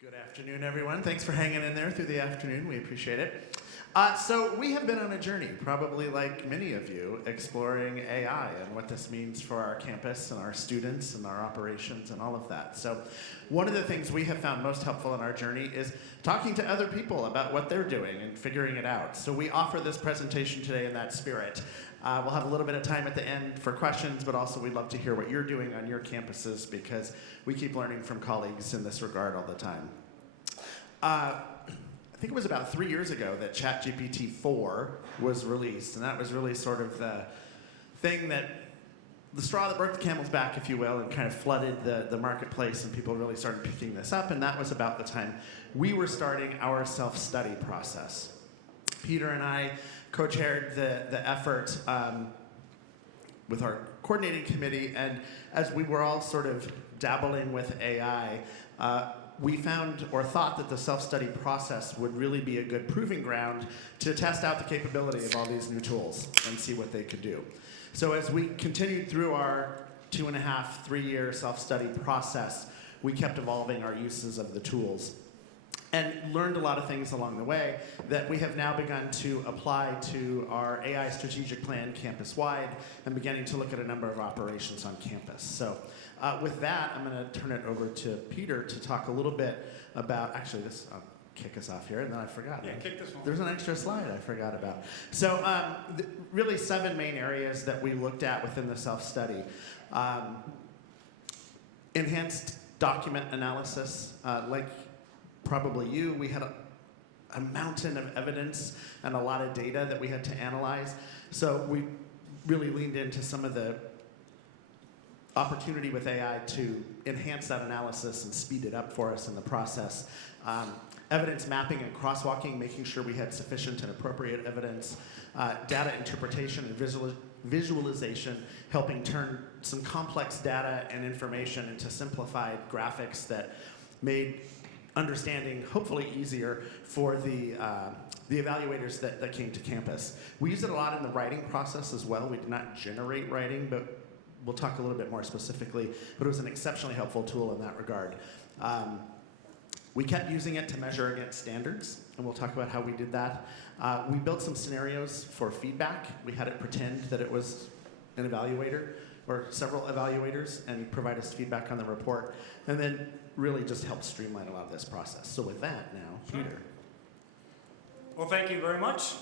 Good afternoon, everyone. Thanks for hanging in there through the afternoon. We appreciate it. So we have been on a journey, probably like many of you, exploring AI and what this means for our campus and our students and our operations and all of that. So one of the things we have found most helpful in our journey is talking to other people about what they're doing and figuring it out. So we offer this presentation today in that spirit. We'll have a little bit of time at the end for questions, but also we'd love to hear what you're doing on your campuses because we keep learning from colleagues in this regard all the time. I think it was about 3 years ago that ChatGPT 4 was released, and that was really sort of the thing that, the straw that broke the camel's back, if you will, and kind of flooded the marketplace, and people really started picking this up, and that was about the time we were starting our self-study process. Peter and I co-chaired the effort with our coordinating committee, and as we were all sort of dabbling with AI, we found or thought that the self-study process would really be a good proving ground to test out the capability of all these new tools and see what they could do. So as we continued through our 2.5, 3-year self-study process, we kept evolving our uses of the tools and learned a lot of things along the way that we have now begun to apply to our AI strategic plan campus-wide and beginning to look at a number of operations on campus. So with that, I'm going to turn it over to Peter to talk a little bit about, actually this, I'll kick us off here, and then I forgot. Yeah, kick this one. There's an extra slide I forgot about. So really 7 main areas that we looked at within the self-study. Enhanced document analysis, like probably you, we had a mountain of evidence and a lot of data that we had to analyze. So we really leaned into some of the opportunity with AI to enhance that analysis and speed it up for us in the process. Evidence mapping and crosswalking, making sure we had sufficient and appropriate evidence. Data interpretation and visualization, helping turn some complex data and information into simplified graphics that made understanding hopefully easier for the evaluators that came to campus. We use it a lot in the writing process as well. We did not generate writing, but we'll talk a little bit more specifically, but it was an exceptionally helpful tool in that regard. We kept using it to measure against standards, and we'll talk about how we did that. We built some scenarios for feedback. We had it pretend that it was an evaluator or several evaluators and provide us feedback on the report, and then really just help streamline a lot of this process. So with that now, Sure. Peter. Well, thank you very much.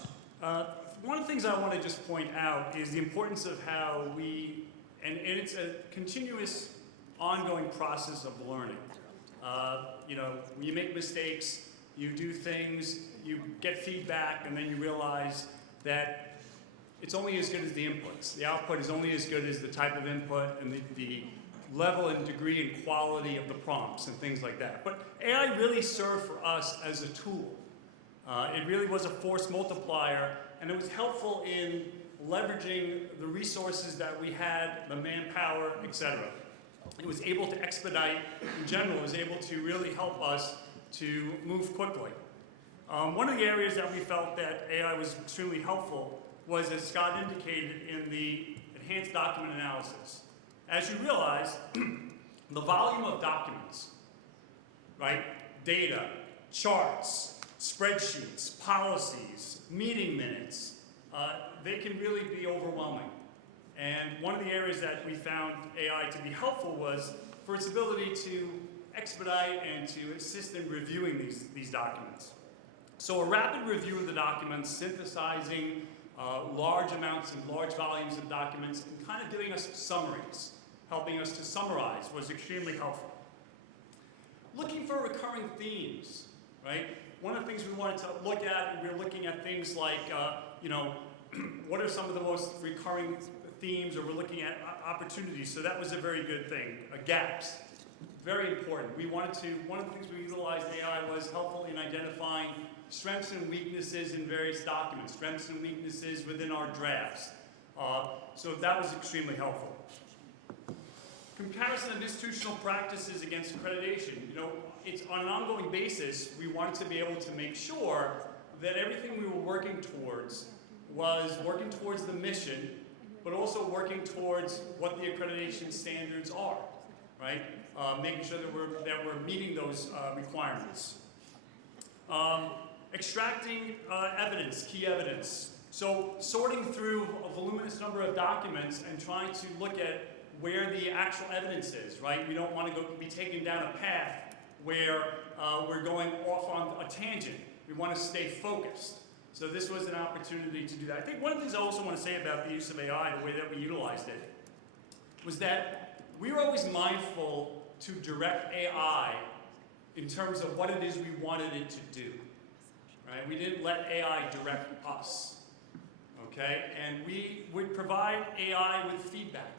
One of the things I want to just point out is the importance of how we, and it's a continuous, ongoing process of learning. You know, when you make mistakes, you do things, you get feedback, and then you realize that it's only as good as the inputs. The output is only as good as the type of input and the level and degree and quality of the prompts and things like that. But AI really served for us as a tool. It really was a force multiplier, and it was helpful in leveraging the resources that we had, the manpower, etc. It was able to expedite, in general, it was able to really help us to move quickly. One of the areas that we felt that AI was extremely helpful was, as Scott indicated, in the enhanced document analysis. As you realize, the volume of documents, right? Data, charts, spreadsheets, policies, meeting minutes, they can really be overwhelming. And one of the areas that we found AI to be helpful was for its ability to expedite and to assist in reviewing these documents. So a rapid review of the documents, synthesizing large amounts and large volumes of documents, and kind of giving us summaries, helping us to summarize, was extremely helpful. Looking for recurring themes, right? One of the things we wanted to look at, we were looking at things like, you know, what are some of the most recurring themes, or we're looking at opportunities, so that was a very good thing. Gaps, very important. We wanted to, one of the things we utilized AI was helpful in identifying strengths and weaknesses in various documents, strengths and weaknesses within our drafts. So that was extremely helpful. Comparison of institutional practices against accreditation. You know, it's on an ongoing basis, we wanted to be able to make sure that everything we were working towards was working towards the mission, but also working towards what the accreditation standards are, right? making sure that we're meeting those requirements. Extracting evidence, key evidence. So sorting through a voluminous number of documents and trying to look at where the actual evidence is, right? We don't want to be taken down a path where we're going off on a tangent. We want to stay focused. So this was an opportunity to do that. I think one of the things I also want to say about the use of AI, the way that we utilized it, was that we were always mindful to direct AI in terms of what it is we wanted it to do. Right? We didn't let AI direct us. Okay? And we would provide AI with feedback.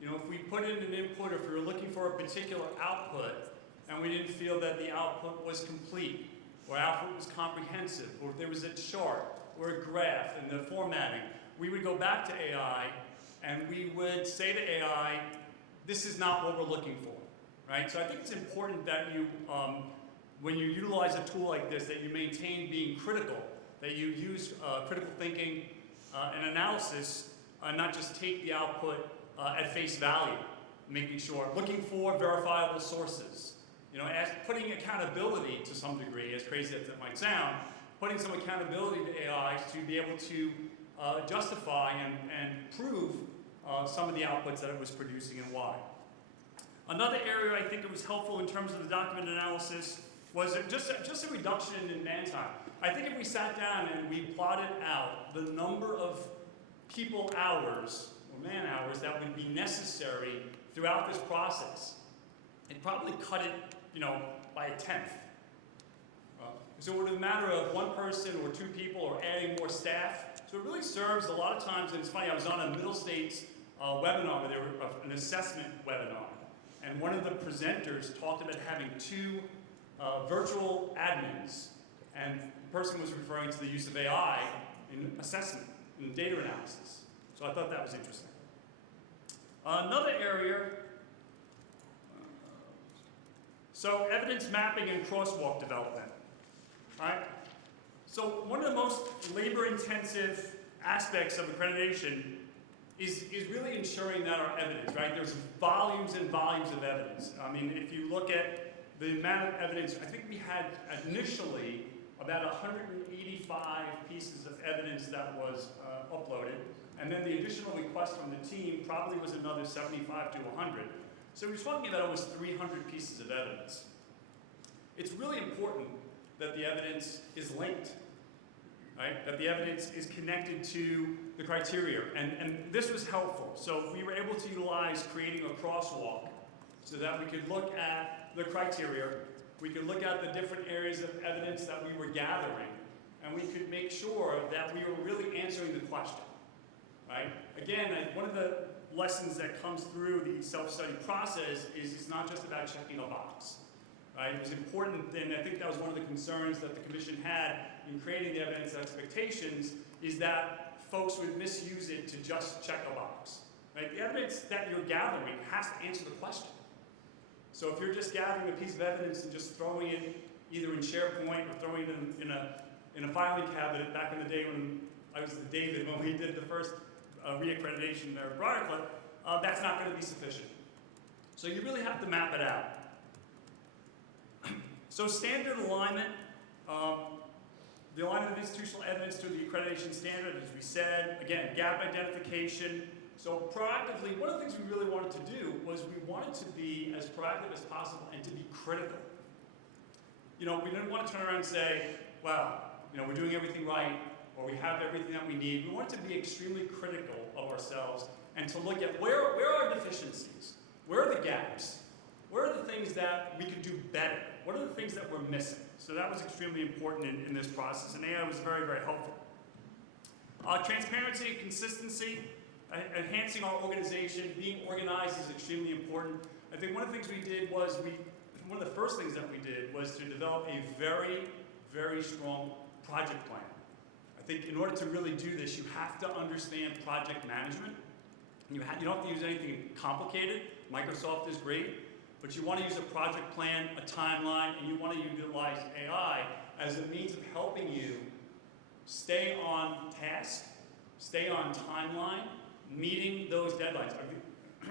You know, if we put in an input, or if we were looking for a particular output, and we didn't feel that the output was complete, or output was comprehensive, or if there was a chart, or a graph, and the formatting, we would go back to AI, and we would say to AI, this is not what we're looking for, right? So I think it's important that you, when you utilize a tool like this, that you maintain being critical, that you use critical thinking and analysis, and not just take the output at face value, making sure, looking for verifiable sources. You know, putting accountability to some degree, as crazy as it might sound, putting some accountability to AI to be able to justify and prove some of the outputs that it was producing and why. Another area I think it was helpful in terms of the document analysis was just a reduction in man time. I think if we sat down and we plotted out the number of people hours, or man hours, that would be necessary throughout this process, it probably cut it, you know, by 1/10. So it would be a matter of one person or two people or adding more staff. So it really serves a lot of times, and it's funny, I was on a Middle States webinar, where they were an assessment webinar, and one of the presenters talked about having 2 virtual admins, and the person was referring to the use of AI in assessment, in data analysis. So I thought that was interesting. Another area, so evidence mapping and crosswalk development, right? So one of the most labor-intensive aspects of accreditation is really ensuring that our evidence, right? There's volumes and volumes of evidence. I mean, if you look at the amount of evidence, I think we had initially about 185 pieces of evidence that was uploaded, and then the additional request from the team probably was another 75 to 100. So we're talking about almost 300 pieces of evidence. It's really important that the evidence is linked, right? That the evidence is connected to the criteria, and this was helpful. So we were able to utilize creating a crosswalk so that we could look at the criteria, we could look at the different areas of evidence that we were gathering, and we could make sure that we were really answering the question, right? Again, one of the lessons that comes through the self-study process is it's not just about checking a box, right? It was important, and I think that was one of the concerns that the commission had in creating the evidence expectations, is that folks would misuse it to just check a box, right? The evidence that you're gathering has to answer the question. So if you're just gathering a piece of evidence and just throwing it either in SharePoint or throwing it in a filing cabinet, back in the day when I was the David, when we did the first reaccreditation there at Briarcliff, that's not going to be sufficient. So you really have to map it out. So standard alignment, the alignment of institutional evidence to the accreditation standard, as we said, again, gap identification. So proactively, one of the things we really wanted to do was we wanted to be as proactive as possible and to be critical. You know, we didn't want to turn around and say, well, you know, we're doing everything right, or we have everything that we need. We wanted to be extremely critical of ourselves and to look at where are our deficiencies? Where are the gaps? Where are the things that we could do better? What are the things that we're missing? So that was extremely important in this process, and AI was very, very helpful. Transparency and consistency, enhancing our organization, being organized is extremely important. I think one of the things we did was, one of the first things that we did was to develop a very, very strong project plan. I think in order to really do this, you have to understand project management. You don't have to use anything complicated. Microsoft is great, but you want to use a project plan, a timeline, and you want to utilize AI as a means of helping you stay on task, stay on timeline, meeting those deadlines.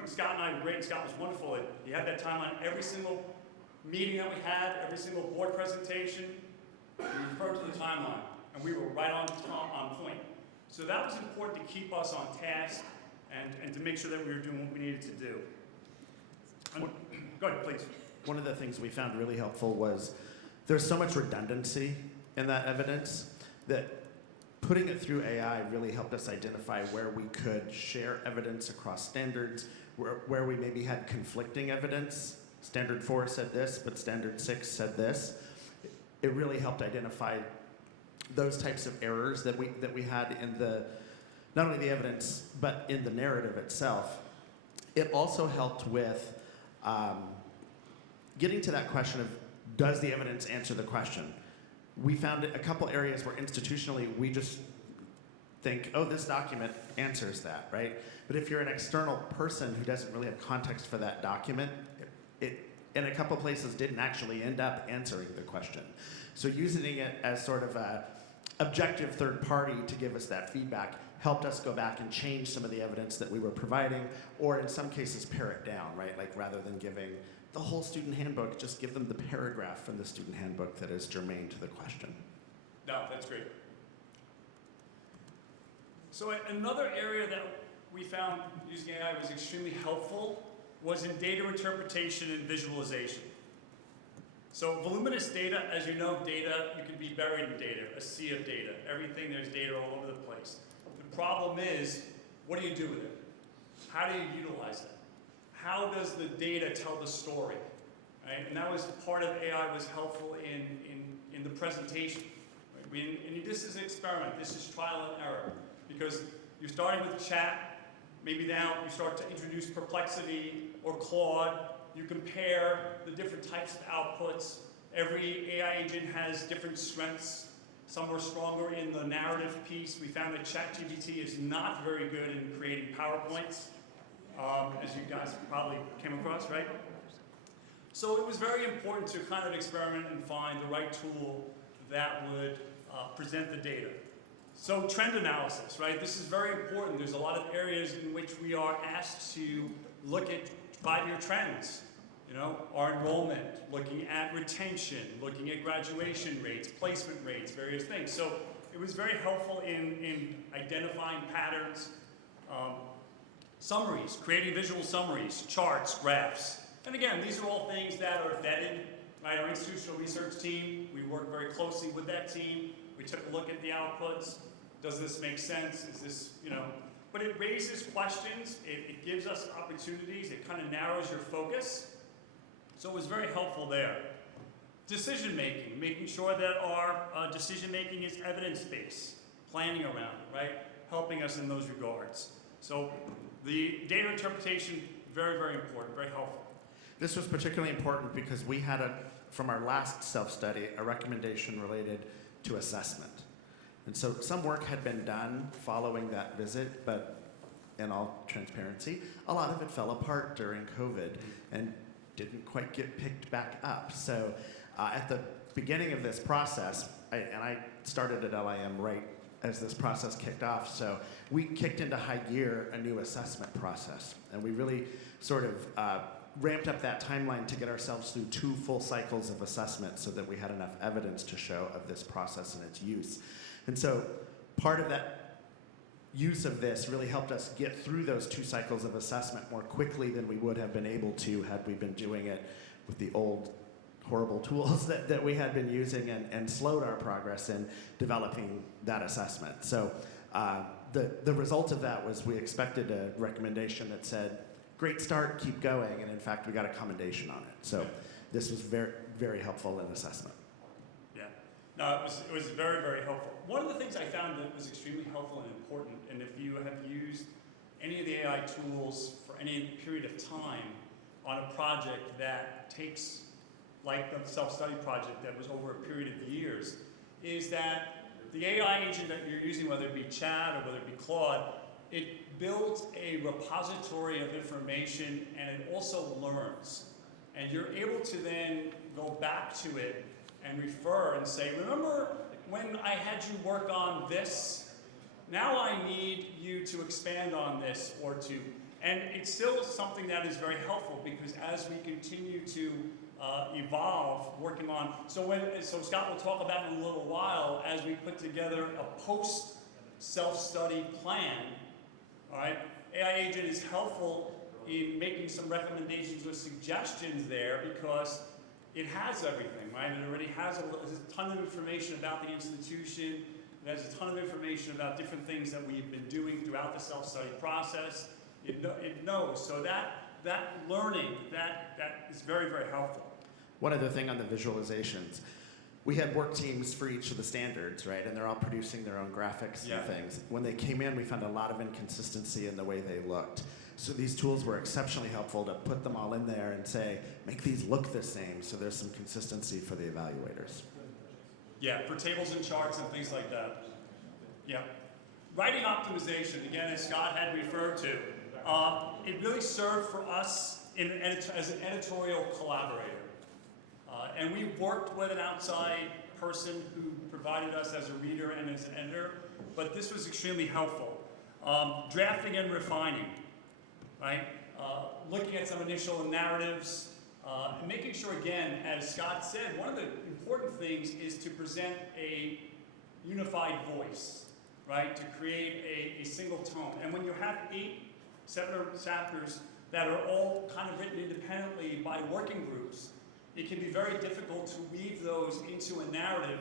Scott and I were great, and Scott was wonderful. He had that timeline every single meeting that we had, every single board presentation. We referred to the timeline, and we were right on point. So that was important to keep us on task and to make sure that we were doing what we needed to do. Go ahead, please. One of the things we found really helpful was there's so much redundancy in that evidence that putting it through AI really helped us identify where we could share evidence across standards, where we maybe had conflicting evidence. Standard 4 said this, but Standard 6 said this. It really helped identify those types of errors that we had in not only the evidence, but in the narrative itself. It also helped with getting to that question of, does the evidence answer the question? We found a couple areas where institutionally we just think, oh, this document answers that, right? But if you're an external person who doesn't really have context for that document, it in a couple places didn't actually end up answering the question. So using it as sort of a objective third party to give us that feedback helped us go back and change some of the evidence that we were providing, or in some cases pare it down, right? Like rather than giving the whole student handbook, just give them the paragraph from the student handbook that is germane to the question. No, that's great. So another area that we found using AI was extremely helpful was in data interpretation and visualization. So voluminous data, as you know, data, you can be buried in data, a sea of data. Everything, there's data all over the place. The problem is, what do you do with it? How do you utilize it? How does the data tell the story? Right? And that was part of AI was helpful in the presentation. Right? And this is an experiment. This is trial and error. Because you're starting with chat. Maybe now you start to introduce Perplexity or Claude. You compare the different types of outputs. Every AI agent has different strengths. Some are stronger in the narrative piece. We found that ChatGPT is not very good in creating PowerPoints, as you guys probably came across, right? So it was very important to kind of experiment and find the right tool that would present the data. So trend analysis, right? This is very important. There's a lot of areas in which we are asked to look at 5-year trends. You know, our enrollment, looking at retention, looking at graduation rates, placement rates, various things. So it was very helpful in identifying patterns, summaries, creating visual summaries, charts, graphs. And again, these are all things that are vetted, right? Our institutional research team, we work very closely with that team. We took a look at the outputs. Does this make sense? Is this, you know? But it raises questions. It gives us opportunities. It kind of narrows your focus. So it was very helpful there. Decision making, making sure that our decision making is evidence-based, planning around it, right? Helping us in those regards. So the data interpretation, very, very important, very helpful. This was particularly important because we had, from our last self-study, a recommendation related to assessment. And so some work had been done following that visit, but in all transparency, a lot of it fell apart during COVID and didn't quite get picked back up. So at the beginning of this process, I started at LIM right as this process kicked off, so we kicked into high gear a new assessment process. And we really sort of ramped up that timeline to get ourselves through 2 full cycles of assessment so that we had enough evidence to show of this process and its use. And so part of that use of this really helped us get through those 2 cycles of assessment more quickly than we would have been able to had we been doing it with the old horrible tools that we had been using and slowed our progress in developing that assessment. So the result of that was we expected a recommendation that said, great start, keep going, and in fact we got a commendation on it. So this was very, very helpful in assessment. Yeah, no, it was very, very helpful. One of the things I found that was extremely helpful and important, and if you have used any of the AI tools for any period of time on a project that takes, like the self-study project that was over a period of years, is that the AI agent that you're using, whether it be Chat or whether it be Claude, it builds a repository of information and it also learns. And you're able to then go back to it and refer and say, remember when I had you work on this? Now I need you to expand on this or to, And it's still something that is very helpful because as we continue to evolve, working on, so Scott will talk about in a little while as we put together a post self-study plan, all right? AI Agent is helpful in making some recommendations or suggestions there because it has everything, right? It already has a ton of information about the institution. It has a ton of information about different things that we've been doing throughout the self-study process. It knows, so that learning, that is very, very helpful. One other thing on the visualizations, we had work teams for each of the standards, right? And they're all producing their own graphics and things. When they came in, we found a lot of inconsistency in the way they looked. So these tools were exceptionally helpful to put them all in there and say, make these look the same so there's some consistency for the evaluators. Yeah, for tables and charts and things like that. Yeah. Writing optimization, again, as Scott had referred to, it really served for us as an editorial collaborator. And we worked with an outside person who provided us as a reader and as an editor, but this was extremely helpful. Drafting and refining, right? Looking at some initial narratives, and making sure, again, as Scott said, one of the important things is to present a unified voice, right? To create a single tone. And when you have 7 chapters that are all kind of written independently by working groups, it can be very difficult to weave those into a narrative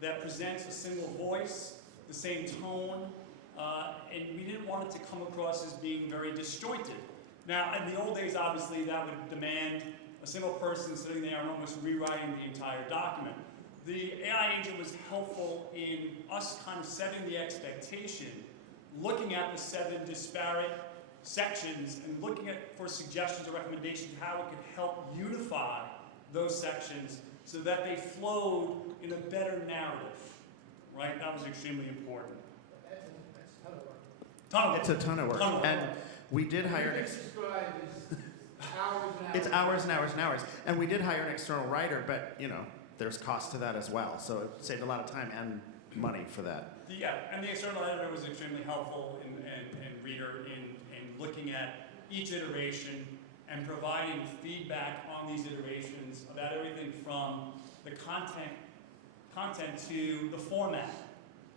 that presents a single voice, the same tone, and we didn't want it to come across as being very disjointed. Now, in the old days, obviously, that would demand a single person sitting there and almost rewriting the entire document. The AI agent was helpful in us kind of setting the expectation, looking at the 7 disparate sections and looking for suggestions or recommendations how it could help unify those sections so that they flowed in a better narrative, right? That was extremely important. That's a ton of work. It's a ton of work. And we did hire an it's hours and hours and hours. And we did hire an external writer, but there's cost to that as well. So it saved a lot of time and money for that. Yeah, and the external editor was extremely helpful and reader in looking at each iteration and providing feedback on these iterations about everything from the content to the format,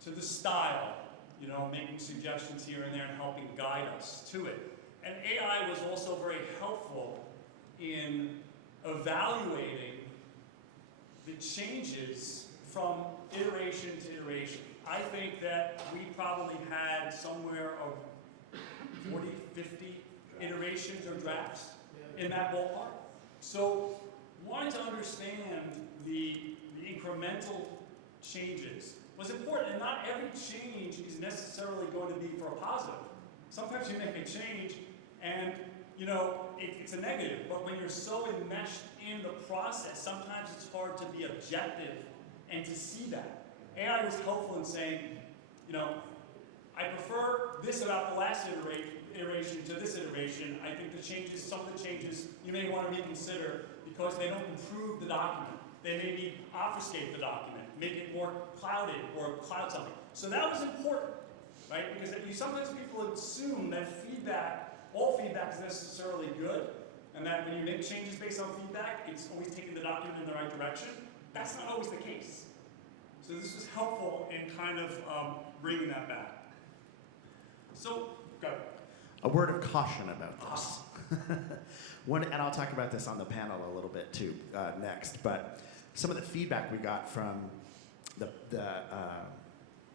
to the style, making suggestions here and there and helping guide us to it. And AI was also very helpful in evaluating the changes from iteration to iteration. I think that we probably had somewhere of 40, 50 iterations or drafts in that ballpark. So wanting to understand the incremental changes was important, and not every change is necessarily going to be for a positive. Sometimes you make a change and it's a negative, but when you're so enmeshed in the process, sometimes it's hard to be objective and to see that. AI was helpful in saying, I prefer this about the last iteration to this iteration. I think some of the changes you may want to reconsider because they don't improve the document. They maybe obfuscate the document, make it more clouded or cloud something. So that was important, right? Because sometimes people assume that all feedback is necessarily good, and that when you make changes based on feedback, it's always taking the document in the right direction. That's not always the case. So this was helpful in kind of bringing that back. So, go. A word of caution about this. And I'll talk about this on the panel a little bit too next, but some of the feedback we got from the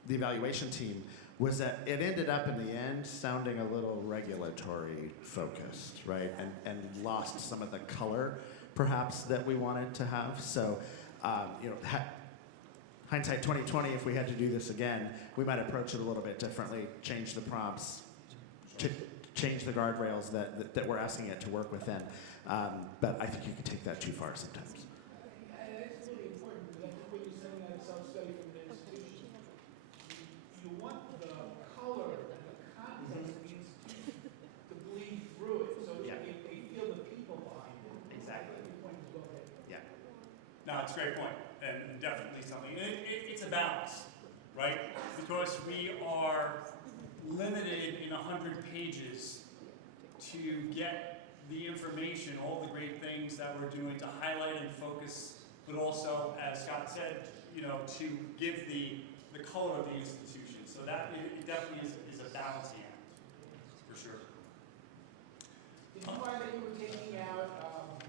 evaluation team was that it ended up in the end sounding a little regulatory focused, right? And lost some of the color, perhaps, that we wanted to have. So, hindsight 2020, if we had to do this again, we might approach it a little bit differently, change the prompts, change the guardrails that we're asking it to work within. But I think you can take that too far sometimes. It's really important because I think when you're sending out a self-study from an institution, you want the color and the context of the institution to bleed through it, so they feel the people behind it. Exactly. Your point is well taken. Yeah. No, it's a great point, and definitely something. It's a balance, right? Because we are limited in 100 pages to get the information, all the great things that we're doing to highlight and focus, but also, as Scott said, you know, to give the color of the institution. So that it definitely is a balancing act, for sure. Did you find that you were taking out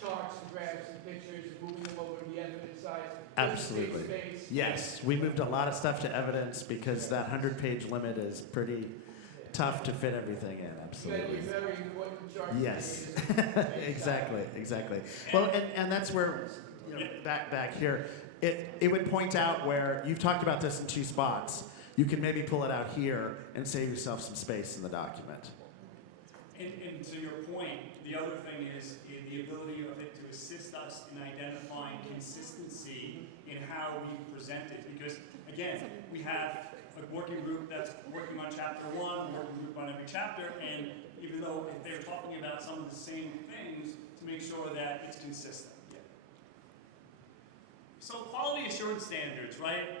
charts and graphs and pictures and moving them over to the evidence side? Absolutely. Space? Yes, we moved a lot of stuff to evidence because that 100-page limit is pretty tough to fit everything in. Absolutely. Very important charts. Yes, exactly. Well, and that's where, you know, back here, it would point out where you've talked about this in 2 spots. You can maybe pull it out here and save yourself some space in the document. And to your point, the other thing is the ability of it to assist us in identifying consistency in how we present it. Because again, we have a working group that's working on chapter 1, a working group on every chapter, and even though they're talking about some of the same things, to make sure that it's consistent. Yeah. So quality assurance standards, right?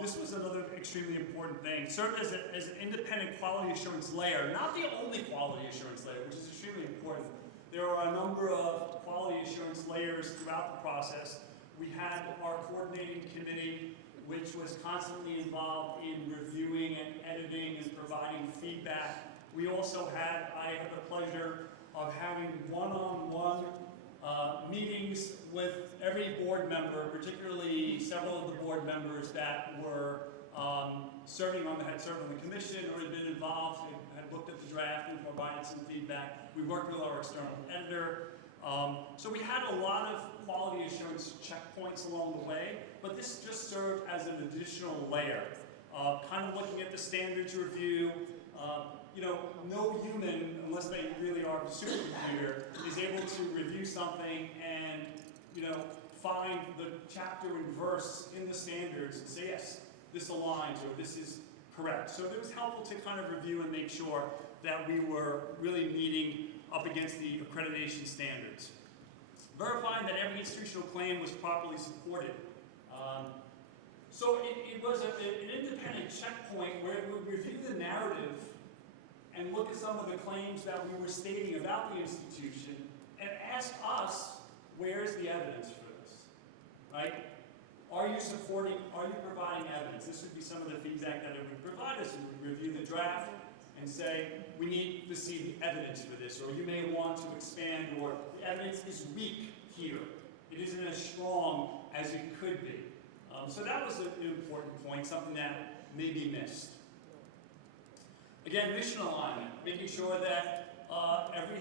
This was another extremely important thing. Served as an independent quality assurance layer, not the only quality assurance layer, which is extremely important. There are a number of quality assurance layers throughout the process. We had our coordinating committee, which was constantly involved in reviewing and editing and providing feedback. We also had, I had the pleasure of having one-on-one meetings with every board member, particularly several of the board members that were had served on the commission or had been involved, had looked at the draft and provided some feedback. We worked with our external editor. So we had a lot of quality assurance checkpoints along the way, but this just served as an additional layer. Kind of looking at the standards review. You know, no human, unless they really are a supercomputer, is able to review something and, you know, find the chapter and verse in the standards and say, yes, this aligns or this is correct. So it was helpful to kind of review and make sure that we were really meeting up against the accreditation standards. Verifying that every institutional claim was properly supported. So it was an independent checkpoint where it would review the narrative and look at some of the claims that we were stating about the institution and ask us, where's the evidence for this, right? Are you providing evidence? This would be some of the feedback that it would provide us. It would review the draft and say, we need to see the evidence for this, or you may want to expand, or the evidence is weak here. It isn't as strong as it could be. So that was an important point, something that may be missed. Again, mission alignment, making sure that every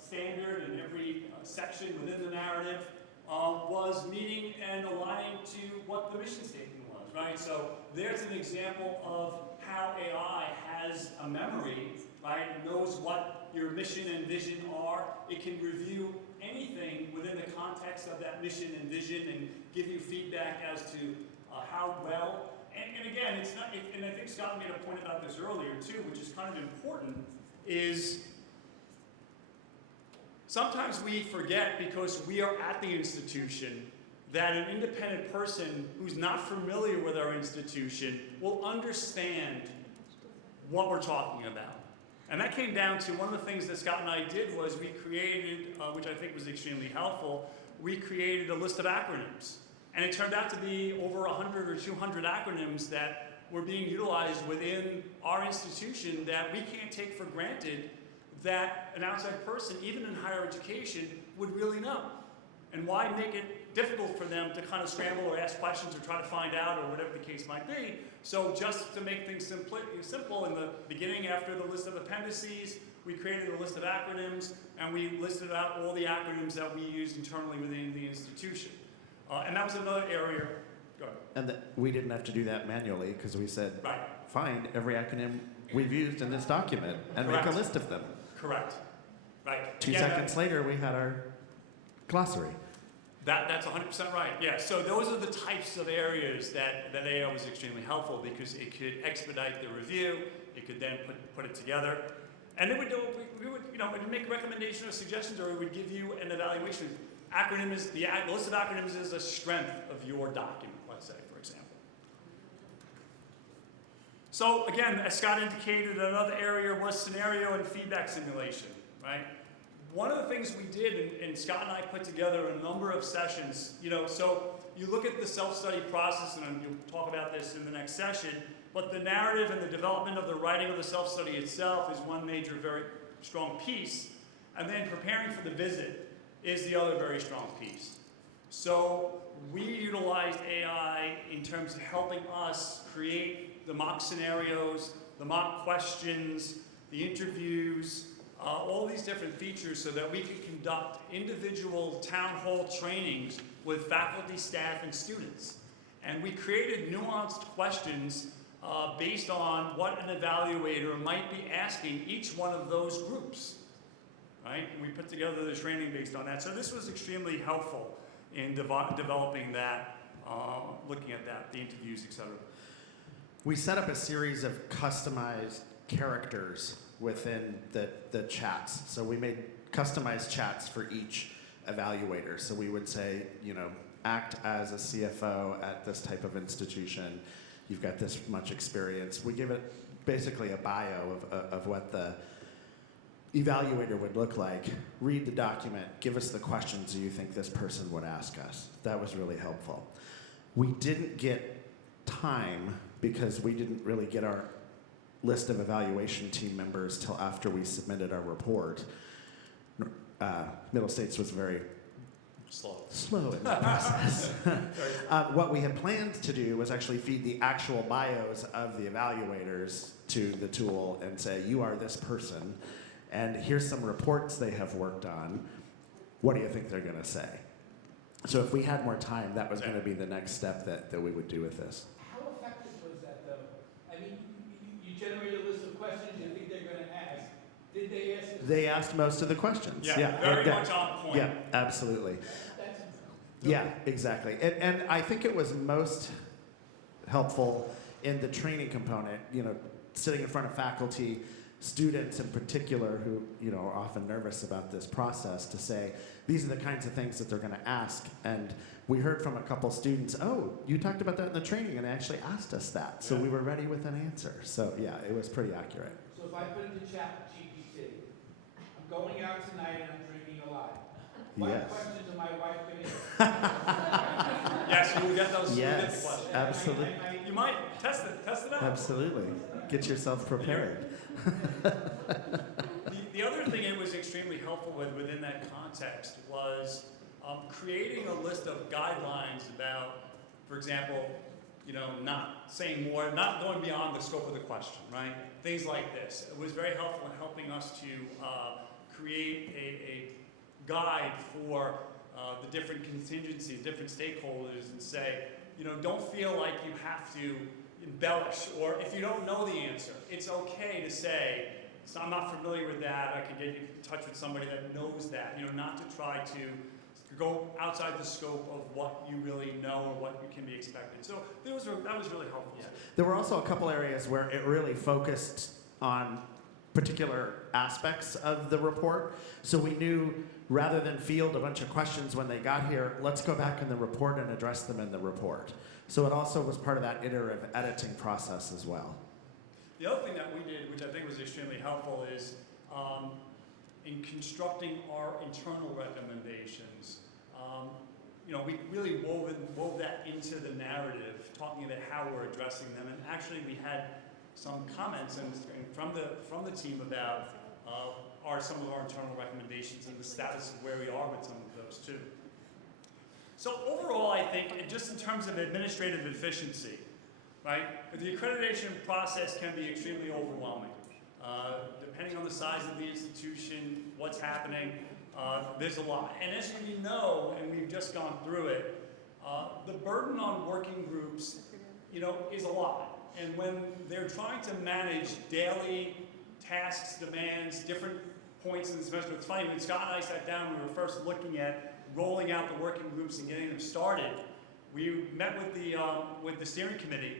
standard and every section within the narrative was meeting and aligning to what the mission statement was, right? So there's an example of how AI has a memory, right? It knows what your mission and vision are. It can review anything within the context of that mission and vision and give you feedback as to how well. And again, it's not, and I think Scott made a point about this earlier too, which is kind of important, is sometimes we forget because we are at the institution that an independent person who's not familiar with our institution will understand what we're talking about. And that came down to one of the things that Scott and I did was we created, which I think was extremely helpful, we created a list of acronyms. And it turned out to be over 100 or 200 acronyms that were being utilized within our institution that we can't take for granted that an outside person, even in higher education, would really know. And why make it difficult for them to kind of scramble or ask questions or try to find out or whatever the case might be. So just to make things simple, in the beginning, after the list of appendices, we created a list of acronyms, and we listed out all the acronyms that we used internally within the institution. And that was another area. Go ahead. And we didn't have to do that manually because we said, right, find every acronym we've used in this document and correct, make a list of them. Correct. Right. 2 seconds later, we had our glossary. That's 100% right. Yeah. So those are the types of areas that AI was extremely helpful because it could expedite the review. It could then put it together, and it would we would it would make recommendations or suggestions, or it would give you an evaluation. Acronym is the list of acronyms is a strength of your document. Let's say, for example. So again, as Scott indicated, another area was scenario and feedback simulation, right? One of the things we did, and Scott and I put together a number of sessions, so you look at the self-study process, and you'll talk about this in the next session, but the narrative and the development of the writing of the self-study itself is one major, very strong piece, and then preparing for the visit is the other very strong piece. So we utilized AI in terms of helping us create the mock scenarios, the mock questions, the interviews, all these different features so that we could conduct individual town hall trainings with faculty, staff, and students. And we created nuanced questions based on what an evaluator might be asking each one of those groups, right? And we put together the training based on that. So this was extremely helpful in developing that, looking at that, the interviews, et cetera. We set up a series of customized characters within the chats. So we made customized chats for each evaluator. So we would say, act as a CFO at this type of institution. You've got this much experience. We give it basically a bio of what the evaluator would look like. Read the document, give us the questions you think this person would ask us. That was really helpful. We didn't get time because we didn't really get our list of evaluation team members till after we submitted our report. Middle States was very slow in that process. What we had planned to do was actually feed the actual bios of the evaluators to the tool and say, you are this person, and here's some reports they have worked on. What do you think they're going to say? So if we had more time, that was going to be the next step that we would do with this. How effective was that, though? I mean, you generate a list of questions you think they're going to ask. Did they ask? They asked most of the questions. Yeah, very much on point. Yeah, absolutely. Yeah, exactly. And I think it was most helpful in the training component, sitting in front of faculty, students in particular who, are often nervous about this process, to say, these are the kinds of things that they're going to ask. And we heard from a couple students, oh, you talked about that in the training, and they actually asked us that. So we were ready with an answer. So yeah, it was pretty accurate. So if I put in the chat GPT, I'm going out tonight and I'm drinking a lot. What questions am my wife going to ask? Yes, you will get those. Yes, you will get the absolutely. You might test it out. Absolutely. Get yourself prepared. The other thing it was extremely helpful within that context was creating a list of guidelines about, for example, not saying more, not going beyond the scope of the question, right? Things like this. It was very helpful in helping us to create a guide for the different contingencies, different stakeholders, and say, don't feel like you have to embellish, or if you don't know the answer, it's okay to say, so I'm not familiar with that, I can get you in touch with somebody that knows that, not to try to go outside the scope of what you really know or what can be expected. So that was really helpful. Yeah. There were also a couple areas where it really focused on particular aspects of the report. So we knew, rather than field a bunch of questions when they got here, let's go back in the report and address them in the report. So it also was part of that iterative editing process as well. The other thing that we did, which I think was extremely helpful, is in constructing our internal recommendations, we really wove that into the narrative, talking about how we're addressing them. And actually, we had some comments from the team about some of our internal recommendations and the status of where we are with some of those too. So overall, I think, just in terms of administrative efficiency, right, the accreditation process can be extremely overwhelming. Depending on the size of the institution, what's happening, there's a lot. And as you know, and we've just gone through it, the burden on working groups, is a lot. And when they're trying to manage daily tasks, demands, different points in the semester, it's funny, when Scott and I sat down, we were first looking at rolling out the working groups and getting them started. We met with the steering committee,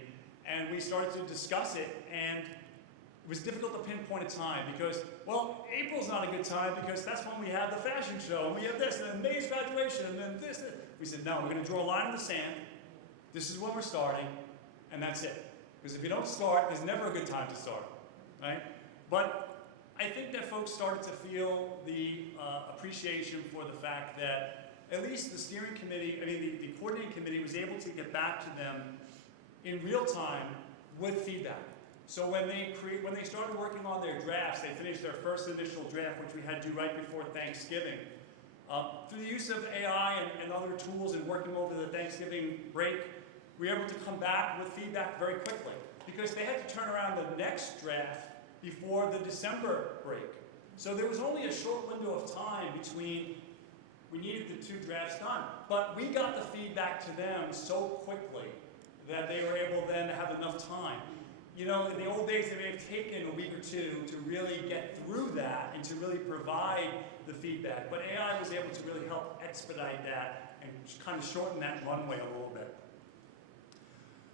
and we started to discuss it, and it was difficult to pinpoint a time because, well, April's not a good time because that's when we have the fashion show, and we have this, and then May's graduation, and then this. We said, no, we're going to draw a line in the sand. This is when we're starting, and that's it. Because if you don't start, there's never a good time to start, right? But I think that folks started to feel the appreciation for the fact that at least the steering committee, the coordinating committee was able to get back to them in real time with feedback. So when they started working on their drafts, they finished their first initial draft, which we had due right before Thanksgiving. Through the use of AI and other tools and working over the Thanksgiving break, we were able to come back with feedback very quickly because they had to turn around the next draft before the December break. So there was only a short window of time between we needed the two drafts done. But we got the feedback to them so quickly that they were able then to have enough time. You know, in the old days, they may have taken a week or two to really get through that and to really provide the feedback. But AI was able to really help expedite that and kind of shorten that runway a little bit.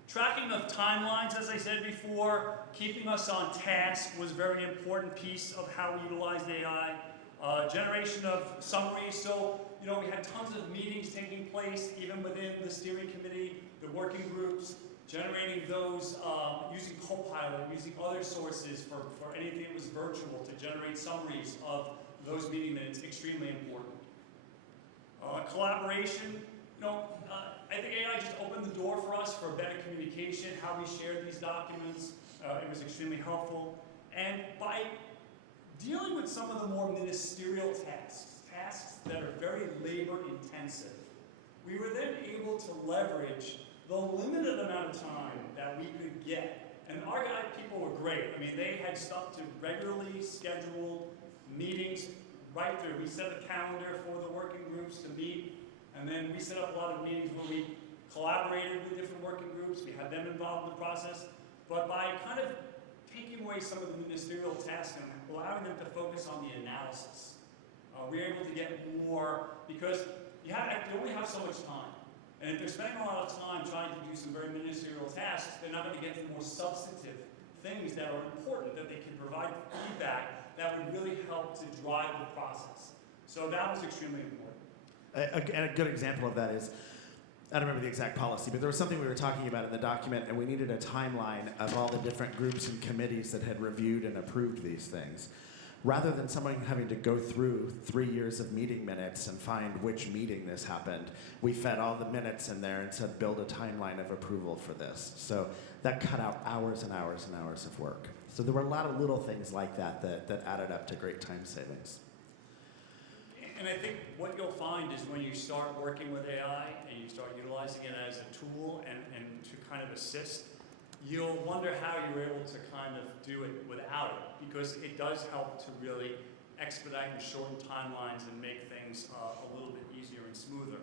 Tracking of timelines, as I said before, keeping us on task was a very important piece of how we utilized AI. Generation of summaries, so you know we had tons of meetings taking place even within the steering committee, the working groups, generating those using Copilot, using other sources for anything that was virtual to generate summaries of those meeting minutes, extremely important. Collaboration, you know, I think AI just opened the door for us for better communication, how we share these documents. It was extremely helpful. And by dealing with some of the more ministerial tasks that are very labor intensive, we were then able to leverage the limited amount of time that we could get. And our people were great. I mean, they had stuff to regularly schedule meetings right through. We set a calendar for the working groups to meet, and then we set up a lot of meetings where we collaborated with different working groups. We had them involved in the process. But by kind of taking away some of the ministerial tasks and allowing them to focus on the analysis, we were able to get more because you only have so much time. And if they're spending a lot of time trying to do some very ministerial tasks, they're not going to get to more substantive things that are important, that they can provide feedback that would really help to drive the process. So that was extremely important. And a good example of that is, I don't remember the exact policy, but there was something we were talking about in the document, and we needed a timeline of all the different groups and committees that had reviewed and approved these things. Rather than someone having to go through 3 years of meeting minutes and find which meeting this happened, we fed all the minutes in there and said, build a timeline of approval for this. So that cut out hours and hours and hours of work. So there were a lot of little things like that added up to great time savings. And I think what you'll find is when you start working with AI and you start utilizing it as a tool and to kind of assist, you'll wonder how you were able to kind of do it without it, because it does help to really expedite and shorten timelines and make things a little bit easier and smoother.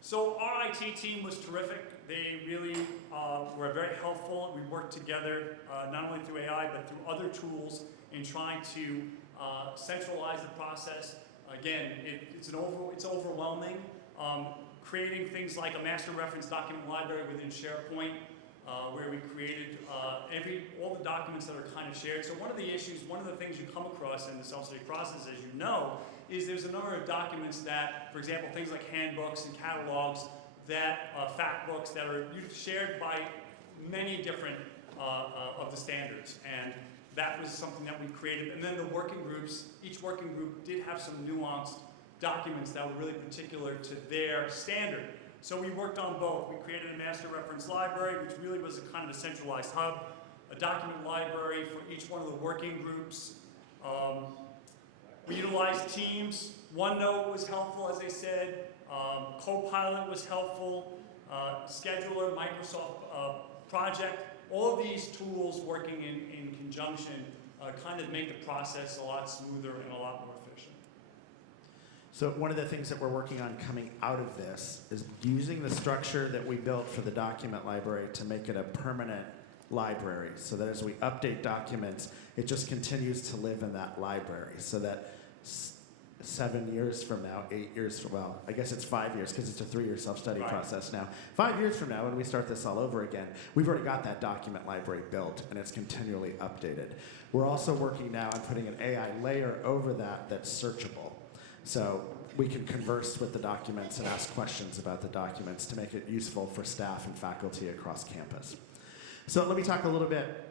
So our IT team was terrific. They really were very helpful. We worked together not only through AI but through other tools in trying to centralize the process. Again, it's overwhelming. Creating things like a master reference document library within SharePoint, where we created all the documents that are kind of shared. So one of the things you come across in the self-study process, as you know, is there's a number of documents that, for example, things like handbooks and catalogs, that fact books that are shared by many different of the standards. And that was something that we created. And then the working groups, each working group did have some nuanced documents that were really particular to their standard. So we worked on both. We created a master reference library, which really was a kind of a centralized hub, a document library for each one of the working groups. We utilized Teams. OneNote was helpful, as I said. Copilot was helpful. Scheduler, Microsoft Project. All of these tools working in conjunction kind of make the process a lot smoother and a lot more efficient. So one of the things that we're working on coming out of this is using the structure that we built for the document library to make it a permanent library, so that as we update documents, it just continues to live in that library, so that 7 years from now, 8 years from, well, I guess it's 5 years because it's a 3-year self-study process now. 5 years from now, when we start this all over again, we've already got that document library built and it's continually updated. We're also working now on putting an AI layer over that that's searchable. So we can converse with the documents and ask questions about the documents to make it useful for staff and faculty across campus. So let me talk a little bit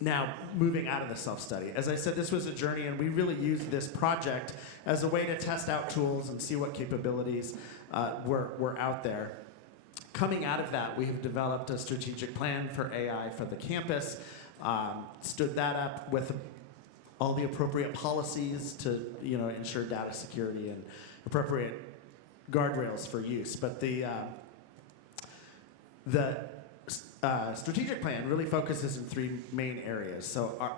now, moving out of the self-study. As I said, this was a journey, and we really used this project as a way to test out tools and see what capabilities were out there. Coming out of that, we have developed a strategic plan for AI for the campus, stood that up with all the appropriate policies to ensure data security and appropriate guardrails for use. But the strategic plan really focuses in three main areas. So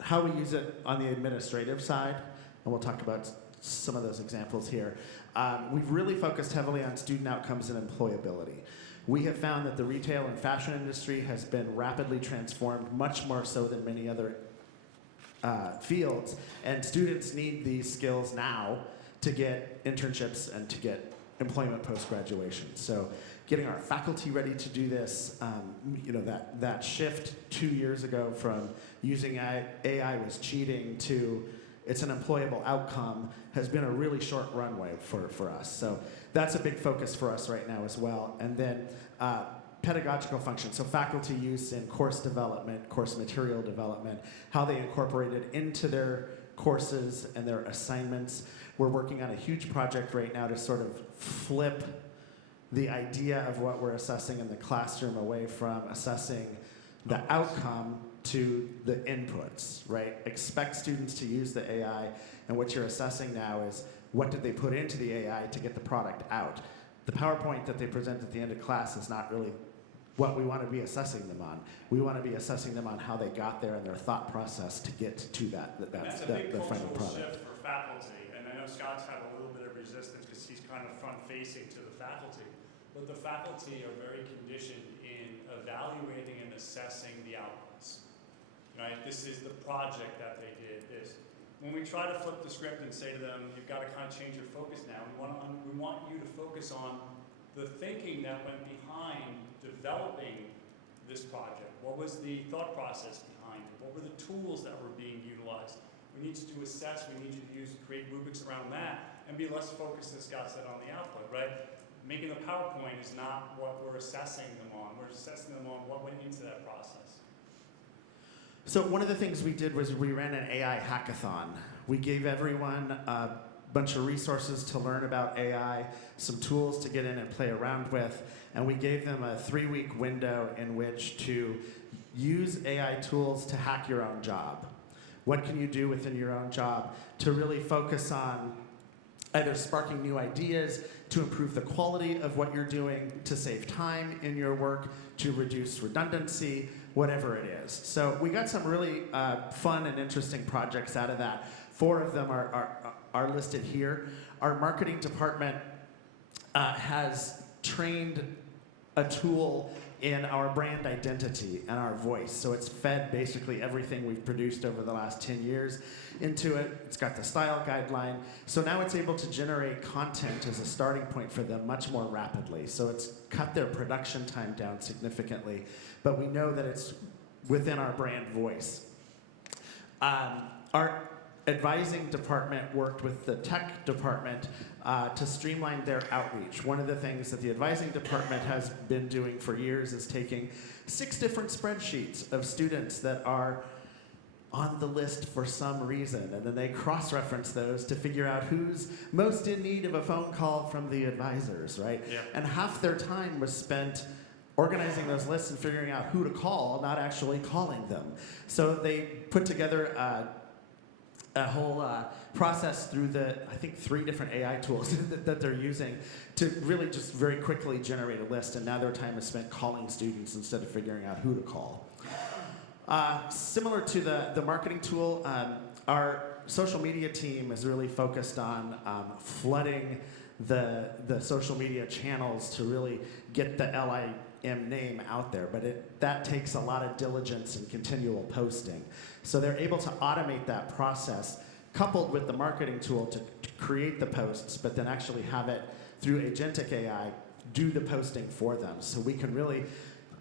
how we use it on the administrative side, and we'll talk about some of those examples here. We've really focused heavily on student outcomes and employability. We have found that the retail and fashion industry has been rapidly transformed, much more so than many other fields, and students need these skills now to get internships and to get employment post-graduation. So getting our faculty ready to do this, that shift 2 years ago from using AI was cheating to it's an employable outcome has been a really short runway for us. So that's a big focus for us right now as well. And then pedagogical function, so faculty use in course development, course material development, how they incorporate it into their courses and their assignments. We're working on a huge project right now to sort of flip the idea of what we're assessing in the classroom away from assessing the outcome to the inputs, right? Expect students to use the AI, and what you're assessing now is what did they put into the AI to get the product out. The PowerPoint that they present at the end of class is not really what we want to be assessing them on. We want to be assessing them on how they got there and their thought process to get to That's a big cultural shift for faculty, and I know Scott's had a little bit of resistance because he's kind of front-facing to the faculty, but the faculty are very conditioned in evaluating and assessing the outputs. Right? This is the project that they did. When we try to flip the script and say to them, you've got to kind of change your focus now, we want you to focus on the thinking that went behind developing this project. What was the thought process behind it? What were the tools that were being utilized? We need you to assess, we need you to create rubrics around that, and be less focused, as Scott said, on the output, right? Making the PowerPoint is not what we're assessing them on. We're assessing them on what went into that process. So one of the things we did was we ran an AI hackathon. We gave everyone a bunch of resources to learn about AI, some tools to get in and play around with, and we gave them a 3-week window in which to use AI tools to hack your own job. What can you do within your own job to really focus on either sparking new ideas, to improve the quality of what you're doing, to save time in your work, to reduce redundancy, whatever it is. So we got some really fun and interesting projects out of that. 4 of them are listed here. Our marketing department has trained a tool in our brand identity and our voice. So it's fed basically everything we've produced over the last 10 years into it. It's got the style guideline. So now it's able to generate content as a starting point for them much more rapidly. So it's cut their production time down significantly, but we know that it's within our brand voice. Our advising department worked with the tech department to streamline their outreach. One of the things that the advising department has been doing for years is taking 6 different spreadsheets of students that are on the list for some reason, and then they cross-reference those to figure out who's most in need of a phone call from the advisors, right? Yeah. And half their time was spent organizing those lists and figuring out who to call, not actually calling them. So they put together a whole process through I think 3 different AI tools that they're using to really just very quickly generate a list, and now their time is spent calling students instead of figuring out who to call. Similar to the marketing tool, our social media team is really focused on flooding the social media channels to really get the LIM name out there, but that takes a lot of diligence and continual posting. So they're able to automate that process, coupled with the marketing tool to create the posts, but then actually have it through agentic AI do the posting for them. So we can really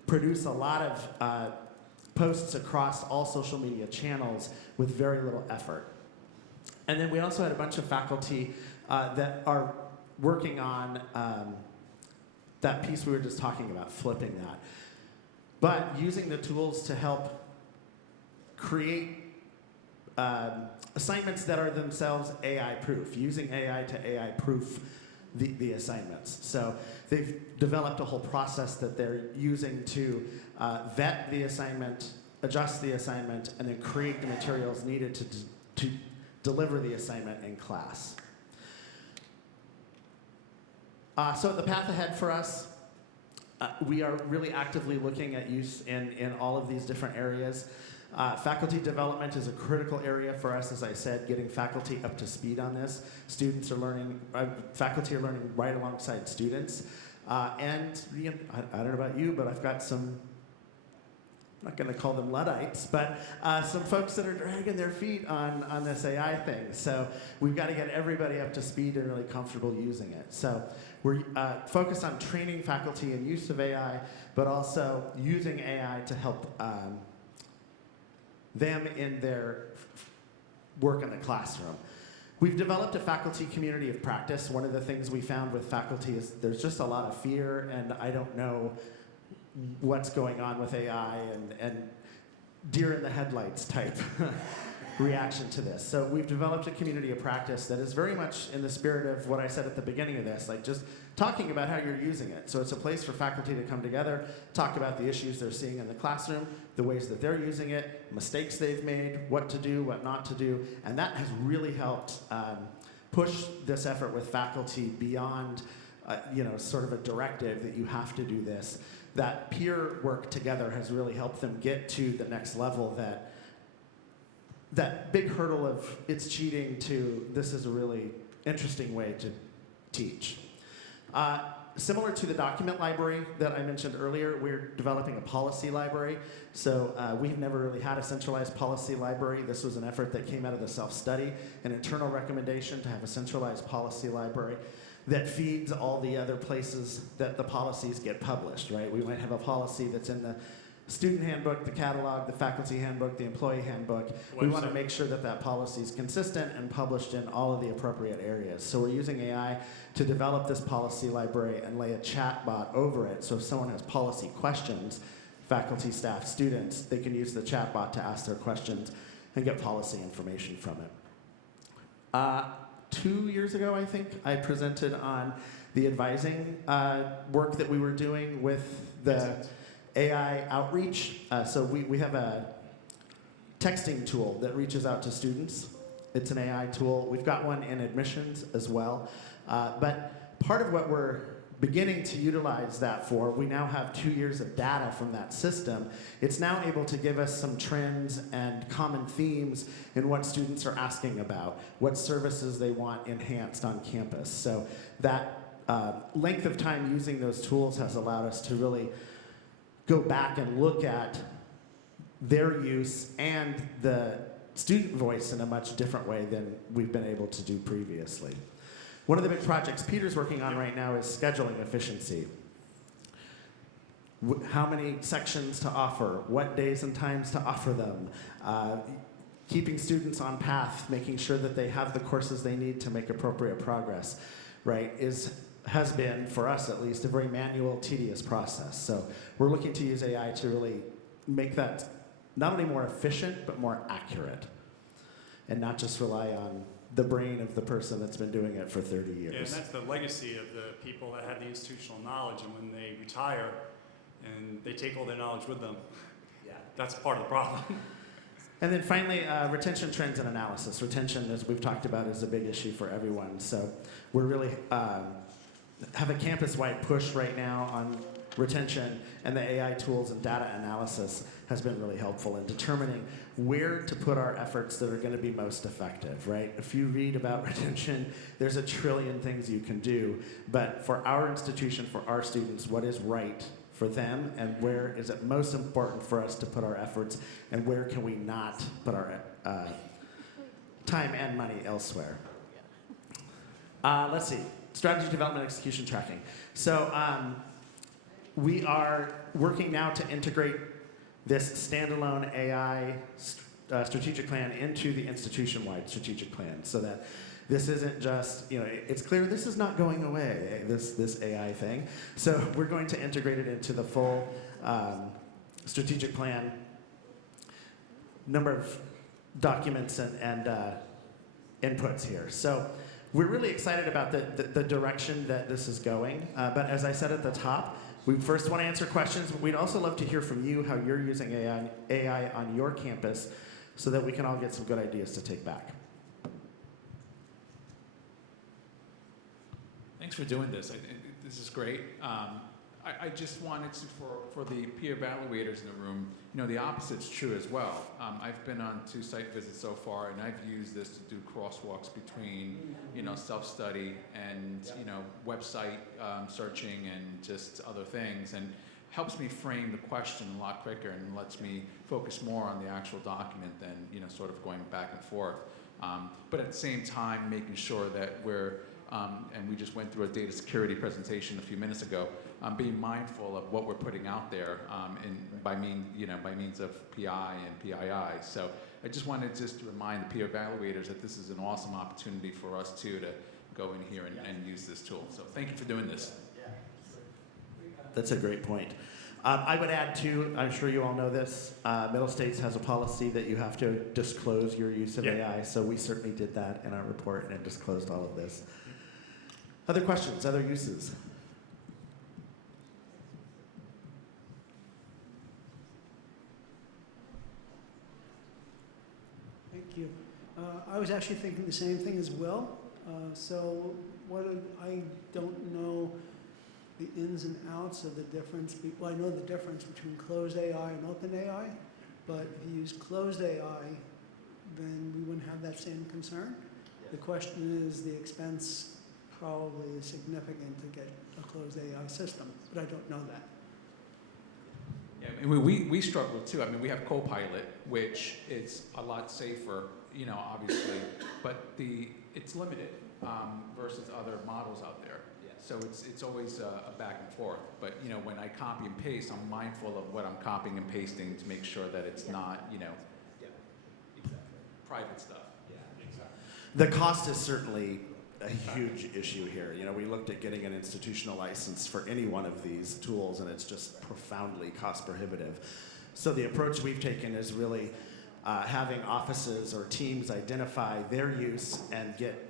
produce a lot of posts across all social media channels with very little effort. And then we also had a bunch of faculty that are working on that piece we were just talking about, flipping that. but using the tools to help create assignments that are themselves AI-proof, using AI to AI-proof the assignments. So they've developed a whole process that they're using to vet the assignment, adjust the assignment, and then create the materials needed to deliver the assignment in class. So the path ahead for us, we are really actively looking at use in all of these different areas. Faculty development is a critical area for us, as I said, getting faculty up to speed on this. Students are learning, faculty are learning right alongside students. And you know, I don't know about you, but I've got some, I'm not going to call them Luddites, but some folks that are dragging their feet on this AI thing. So we've got to get everybody up to speed and really comfortable using it. So we're focused on training faculty in use of AI, but also using AI to help them in their work in the classroom. We've developed a faculty community of practice. One of the things we found with faculty is there's just a lot of fear, and I don't know what's going on with AI, and deer in the headlights type reaction to this. So we've developed a community of practice that is very much in the spirit of what I said at the beginning of this, like just talking about how you're using it. So it's a place for faculty to come together, talk about the issues they're seeing in the classroom, the ways that they're using it, mistakes they've made, what to do, what not to do, and that has really helped push this effort with faculty beyond you know, sort of a directive that you have to do this. That peer work together has really helped them get to the next level, that big hurdle of it's cheating to this is a really interesting way to teach. Similar to the document library that I mentioned earlier, we're developing a policy library. So we've never really had a centralized policy library. This was an effort that came out of the self-study, an internal recommendation to have a centralized policy library that feeds all the other places that the policies get published, right? We might have a policy that's in the student handbook, the catalog, the faculty handbook, the employee handbook. We want to make sure that that policy is consistent and published in all of the appropriate areas. So we're using AI to develop this policy library and lay a chat bot over it. So if someone has policy questions, faculty, staff, students, they can use the chat bot to ask their questions and get policy information from it. 2 years ago, I think, I presented on the advising work that we were doing with the AI outreach. So we have a texting tool that reaches out to students. It's an AI tool. We've got one in admissions as well. But part of what we're beginning to utilize that for, we now have 2 years of data from that system. It's now able to give us some trends and common themes in what students are asking about, what services they want enhanced on campus. So that length of time using those tools has allowed us to really go back and look at their use and the student voice in a much different way than we've been able to do previously. One of the big projects Peter's working on right now is scheduling efficiency. How many sections to offer, what days and times to offer them, keeping students on path, making sure that they have the courses they need to make appropriate progress, right, has been, for us at least, a very manual, tedious process. So we're looking to use AI to really make that not only more efficient, but more accurate, and not just rely on the brain of the person that's been doing it for 30 years. Yeah, and that's the legacy of the people that have the institutional knowledge, and when they retire, and they take all their knowledge with them, Yeah. that's part of the problem. And then finally, retention trends and analysis. Retention, as we've talked about, is a big issue for everyone. So we're really have a campus-wide push right now on retention, and the AI tools and data analysis has been really helpful in determining where to put our efforts that are going to be most effective, right? If you read about retention, there's a trillion things you can do, but for our institution, for our students, what is right for them, and where is it most important for us to put our efforts, and where can we not put our time and money elsewhere? Let's see, strategy development, execution tracking. So we are working now to integrate this standalone AI strategic plan into the institution-wide strategic plan, so that this isn't just, you know, it's clear this is not going away, this AI thing. So we're going to integrate it into the full strategic plan, number of documents and inputs here. So we're really excited about the direction that this is going. But as I said at the top, we first want to answer questions, but we'd also love to hear from you how you're using AI on your campus so that we can all get some good ideas to take back. Thanks for doing this. This is great. I just wanted to, for the peer evaluators in the room, the opposite's true as well. I've been on 2 site visits so far, and I've used this to do crosswalks between, self-study and, website searching and just other things, and helps me frame the question a lot quicker and lets me focus more on the actual document than, sort of going back and forth. But at the same time, making sure that we're, and we just went through a data security presentation a few minutes ago, being mindful of what we're putting out there by means of PI and PII. So I just wanted to remind the peer evaluators that this is an awesome opportunity for us too to go in here and use this tool. So thank you for doing this. That's a great point. I would add too, I'm sure you all know this, Middle States has a policy that you have to disclose your use of AI, so we certainly did that in our report and disclosed all of this. Other questions, other uses? Thank you. I was actually thinking the same thing as well. So I don't know the ins and outs of the difference. Well, I know the difference between closed AI and open AI, but if you use closed AI, then we wouldn't have that same concern. The question is the expense probably is significant to get a closed AI system, but I don't know that. Yeah, I mean, we struggle too. I mean, we have Copilot, which is a lot safer, obviously, but it's limited versus other models out there. Yeah. So it's always a back and forth. But when I copy and paste, I'm mindful of what I'm copying and pasting to make sure that it's not, exactly. Private stuff. Yeah, exactly. The cost is certainly a huge issue here. We looked at getting an institutional license for any one of these tools, and it's just profoundly cost prohibitive. So the approach we've taken is really having offices or teams identify their use and get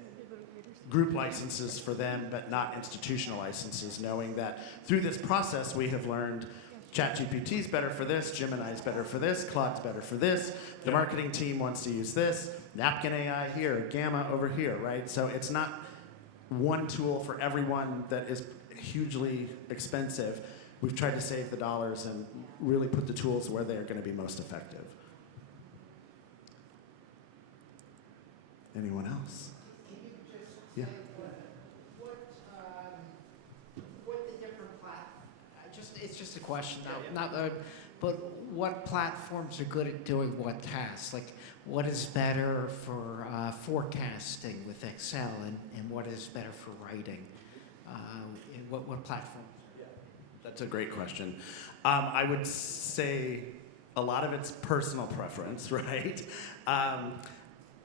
group licenses for them, but not institutional licenses, knowing that through this process we have learned ChatGPT is better for this, Gemini is better for this, Claude's better for this, the marketing team wants to use this, Napkin AI here, Gamma over here, right? So it's not one tool for everyone that is hugely expensive. We've tried to save the dollars and really put the tools where they're going to be most effective. Anyone else? Can you just Yeah. say what the different platforms, it's just a question, but what platforms are good at doing what tasks? Like, what is better for forecasting with Excel, and what is better for writing? What platform? That's a great question. I would say a lot of it's personal preference, right?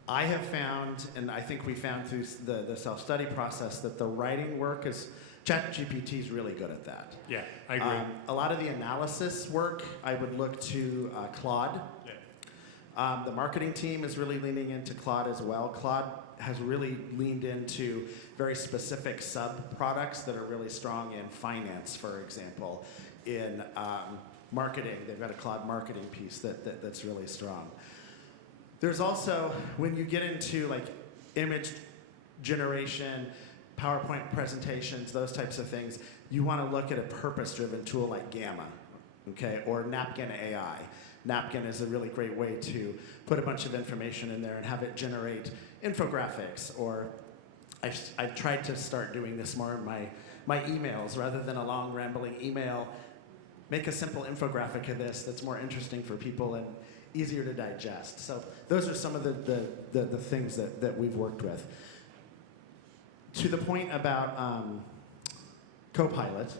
I have found, and I think we found through the self-study process, that the writing work is, ChatGPT is really good at that. Yeah, I agree. A lot of the analysis work, I would look to Claude. Yeah. The marketing team is really leaning into Claude as well. Claude has really leaned into very specific sub-products that are really strong in finance, for example. In marketing, they've got a Claude marketing piece that's really strong. There's also, when you get into like image generation, PowerPoint presentations, those types of things, you want to look at a purpose-driven tool like Gamma, okay, or Napkin AI. Napkin is a really great way to put a bunch of information in there and have it generate infographics, or I've tried to start doing this more in my emails. Rather than a long rambling email, make a simple infographic of this that's more interesting for people and easier to digest. So those are some of the things that we've worked with. To the point about Copilot,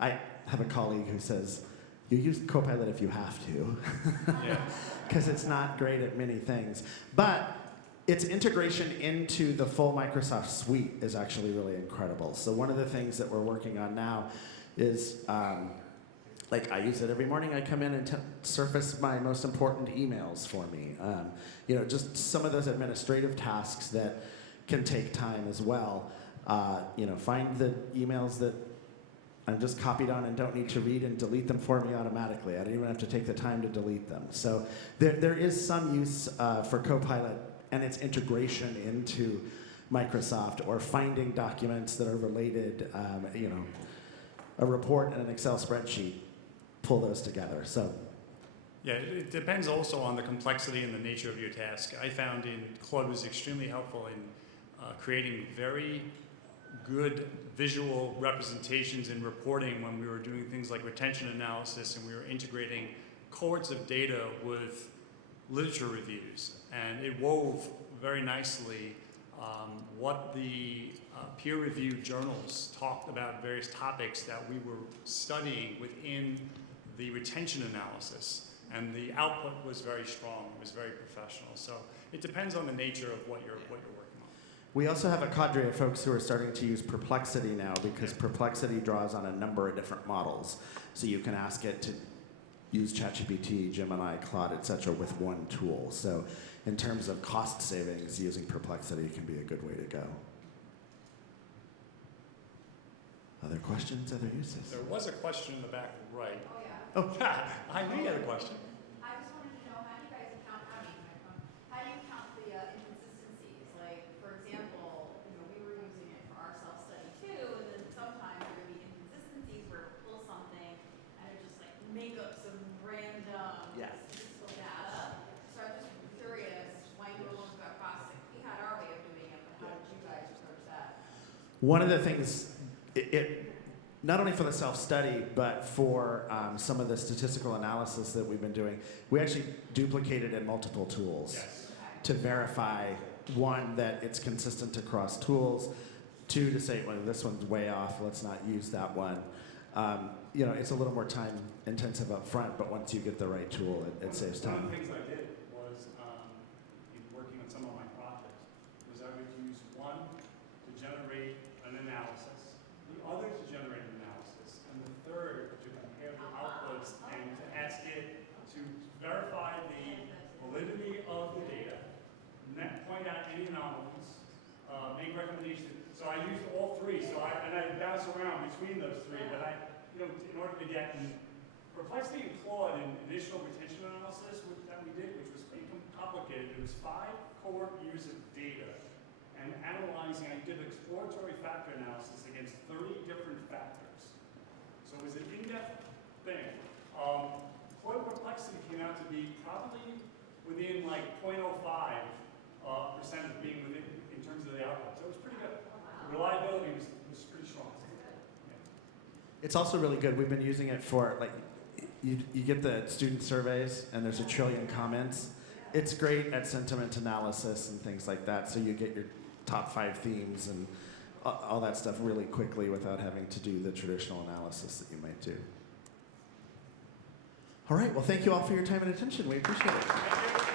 I have a colleague who says, you use Copilot if you have to, because it's not great at many things. But its integration into the full Microsoft suite is actually really incredible. So one of the things that we're working on now is Like I use it every morning. I come in and surface my most important emails for me. You know, just some of those administrative tasks that can take time as well. You know, find the emails that I'm just copied on and don't need to read and delete them for me automatically. I don't even have to take the time to delete them. So there is some use for Copilot and its integration into Microsoft, or finding documents that are related, you know, a report and an Excel spreadsheet, pull those together. So, Yeah, it depends also on the complexity and the nature of your task. I found in Claude was extremely helpful in creating very good visual representations and reporting when we were doing things like retention analysis and we were integrating cohorts of data with literature reviews. And it wove very nicely what the peer-reviewed journals talked about, various topics that we were studying within the retention analysis. And the output was very strong, it was very professional. So it depends on the nature of what you're working on. we also have a cadre of folks who are starting to use Perplexity now, because Perplexity draws on a number of different models. So you can ask it to use ChatGPT, Gemini, Claude, etc. with one tool. So in terms of cost savings, using Perplexity can be a good way to go. Other questions, other uses? There was a question in the back right. Oh, yeah. Oh, I knew you had a question. I just wanted to know, how do you guys account, how do you count the inconsistencies? Like, for example, you know, we were using it for our self-study too, and then sometimes there would be inconsistencies where it pull something and it just like make up some random Yeah. statistical data. So I'm just curious, when you were looking at costs, we had our way of doing it, but how did you guys approach that? one of the things, not only for the self-study, but for some of the statistical analysis that we've been doing, we actually duplicated in multiple tools to verify, one, that it's consistent across tools, two, to say, well, this one's way off, let's not use that one. You know, it's a little more time intensive up front, but once you get the right tool, it saves One of time. the things I did was, in working on some of my projects, was I would use one to generate an analysis, the other to generate an analysis, and the third to compare the outputs and to ask it to verify the validity of the data, point out any anomalies, make recommendations. So I used all three. So I bounce around between those three, but you know, in order to get Perplexity and Claude in initial retention analysis that we did, which was pretty complicated. It was 5 cohort years of data, and analyzing. I did exploratory factor analysis against 30 different factors. So it was an in-depth thing. Claude Perplexity came out to be probably within like 0.05% of being within in terms of the output. So it was pretty good. The reliability was pretty strong. It's also really good. We've been using it for, like, you get the student surveys and there's 1 trillion comments. It's great at sentiment analysis and things like that, so you get your top 5 themes and all that stuff really quickly without having to do the traditional analysis that you might do. All right, well, thank you all for your time and attention. We appreciate it.